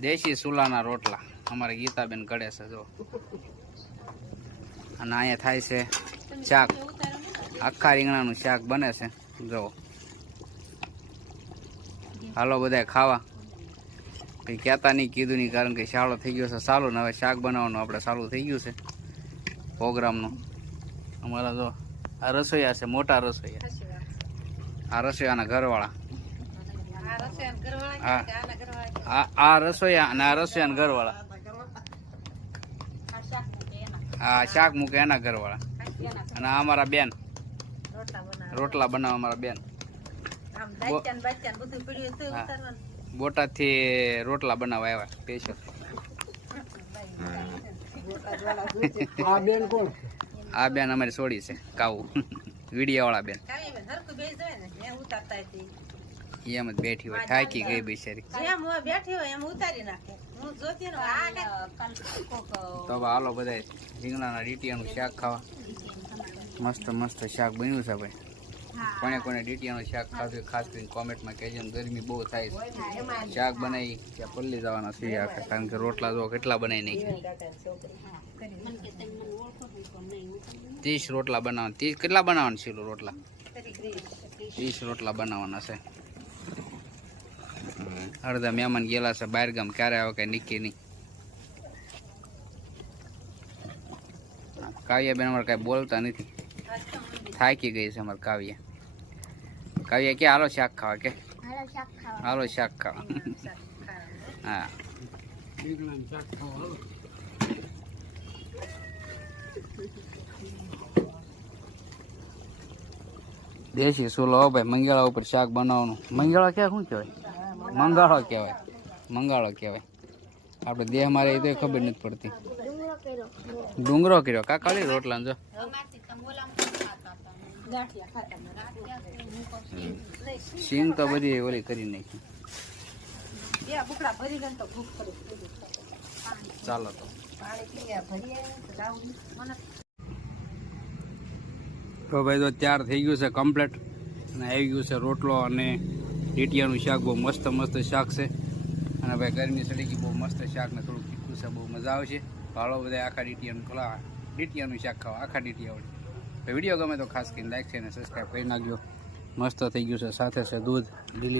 દેશી સુલાના રોટલા. અમારે ગીતાબેન કડે છે, જો. અને અહીંયા થાય છે શાક. આખા રીંગણાનું શાક બને છે, જો. હાલો બધા ખાવા. કંઈ કહેતા નહીં, કીધું નહીં, કારણ કે શાળો થઈ ગયો છે સારું ને હવે શાક બનાવવાનું આપણે સારું થઈ ગયું છે પ્રોગ્રામનું. અમારા જો આ રસોઈયા છે, મોટા રસોઈયા. આ રસોઈયાના ઘરવાળા. આ રસોઈયા અને આ રસોઈયા ઘરવાળા. હા, શાક મૂકે એના ઘરવાળા. અને અમારા બેન. રોટલા બનાવવા અમારા બેન. હા. બોટાદથી રોટલા બનાવવા આવ્યા સ્પેશિયલ. આ બેન કોણ? આ બેન અમારી સોડી છે કાવું. વિડિયા વાળા બેન એમ જ બેઠી હોય થાકી ગઈ બિચારી બેઠી હોય એમ ઉતારી નાખે. હું જોતી ને આ તો હવે હાલો બધા રીંગણાના ડીટીયાનું શાક ખાવા. મસ્ત મસ્ત શાક બન્યું છે ભાઈ. કોને કોને ડીટીયાનું શાક ખાધું હોય ખાસ કરીને કોમેન્ટમાં કહેજો ને ગરમી બહુ થાય છે. શાક બનાવી ત્યાં પલ્લી જવાના છીએ આખા કારણ કે રોટલા જો કેટલા બનાવી નાખી ત્રીસ રોટલા બનાવવાના ત્રીસ કેટલા બનાવવાના છે રોટલા? ત્રીસ. રોટલા બનાવવાના છે. અડધા મહેમાન ગયેલા છે બહાર ગામ ક્યારે આવે કઈ નીકી નહીં. કાવ્યા બેન અમારે કઈ બોલતા નથી. થાકી ગઈ છે અમારે કાવ્યા. કાવ્યા કે હાલો શાક ખાવા કે? હાલો શાક ખાવા. હા. દેશી સુલો ભાઈ મંગેળા ઉપર શાક બનાવવાનું. મંગેળા ક્યાં શું કહેવાય? મંગાળો કહેવાય. મંગાળો કહેવાય. આપણે દેહ મારે એ તો ખબર નથી પડતી. ડુંગરો કર્યો. કાકાળી રોટલા જો? સિંગ તો બધી ઓલી કરી નાખી. ચાલો તો. તો ભાઈ તો તૈયાર થઈ ગયું છે કમ્પ્લેટ અને આવી ગયું છે રોટલો અને ડીટિયાનું શાક. બહુ મસ્ત મસ્ત શાક છે. અને ભાઈ ગરમી સડી બહુ મસ્ત શાક ને થોડુંક તીખું છે, બહુ મજા આવશે. ભાળો બધા આખા ડીટિયાનું ખોલા. ડીટિયાનું શાક ખાવા, આખા ડીટિયા વડે વીડિયો ગમે તો ખાસ કરીને લાઈક છે અને સબસ્ક્રાઈબ કરી નાખજો. મસ્ત થઈ ગયું છે, સાથે છે દૂધ, લીલી